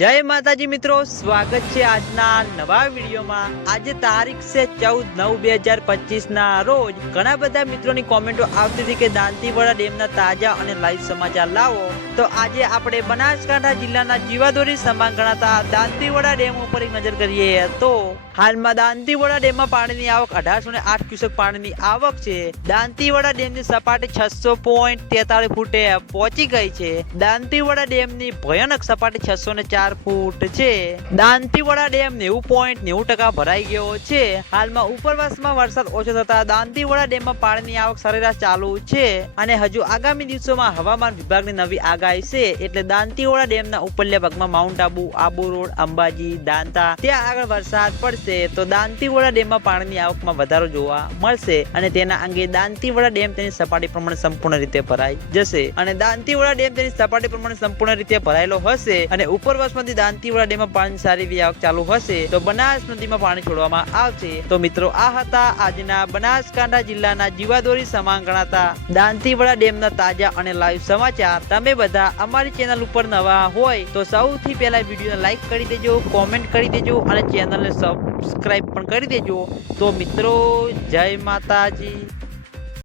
જય માતાજી મિત્રો, સ્વાગત છે આજના નવા વિડીયોમાં. આજે તારીખ છે ચૌદ નવ બે હજાર પચીસ ના રોજ ઘણા બધા મિત્રોની કોમેન્ટો આવતી હતી કે દાંતીવાડા ડેમના તાજા અને લાઈવ સમાચાર લાવો. તો આજે આપણે બનાસકાંઠા જિલ્લાના જીવાદોરી સમાન ગણાતા દાંતીવાડા ડેમ ઉપર એક નજર કરીએ. તો હાલમાં દાંતીવાડા ડેમમાં પાણીની આવક અઢારસો ને આઠ ક્યુસેક પાણીની આવક છે. દાંતીવાડા ડેમની સપાટી છસો પોઈન્ટ તેતાલીસ ફૂટે પહોંચી ગઈ છે. દાંતીવાડા ડેમની ભયાનક સપાટી છસો ને ચાર ફૂટ છે. દાંતીવાડા ડેમ નેવું પોઈન્ટ નેવું ટકા ભરાઈ ગયો છે. હાલમાં ઉપરવાસમાં વરસાદ ઓછો થતા દાંતીવાડા ડેમમાં પાણીની આવક સરેરાશ ચાલુ છે અને હજુ આગામી દિવસોમાં હવામાન વિભાગની નવી આગાહી છે. એટલે દાંતીવાડા ડેમના ઉપરલા ભાગમાં માઉન્ટ આબુ આબુ રોડ, અંબાજી, દાંતા, ત્યાં આગળ વરસાદ પડશે તો દાંતીવાડા ડેમમાં પાણીની આવકમાં વધારો જોવા મળશે અને તેના અંગે દાંતીવાડા ડેમ તેની સપાટી પ્રમાણે સંપૂર્ણ રીતે ભરાઈ જશે. અને દાંતીવાડા ડેમ તેની સપાટી પ્રમાણે સંપૂર્ણ રીતે ભરાયેલો હશે અને ઉપરવાસમાંથી દાંતીવાડા ડેમમાં પાણી સારી એવી આવક ચાલુ હશે તો બનાસ નદીમાં પાણી છોડવામાં આવશે. તો મિત્રો, આ હતા આજના બનાસકાંઠા જિલ્લાના જીવાદોરી સમાન ગણાતા દાંતીવાડા ડેમના તાજા અને લાઈવ સમાચાર. તમે બધા અમારી ચેનલ ઉપર નવા હોય તો સૌથી પહેલા વિડીયોને લાઈક કરી દેજો, કોમેન્ટ કરી દેજો અને ચેનલને સબસ્ક્રાઈબ પણ કરી દેજો. તો મિત્રો, જય માતાજી.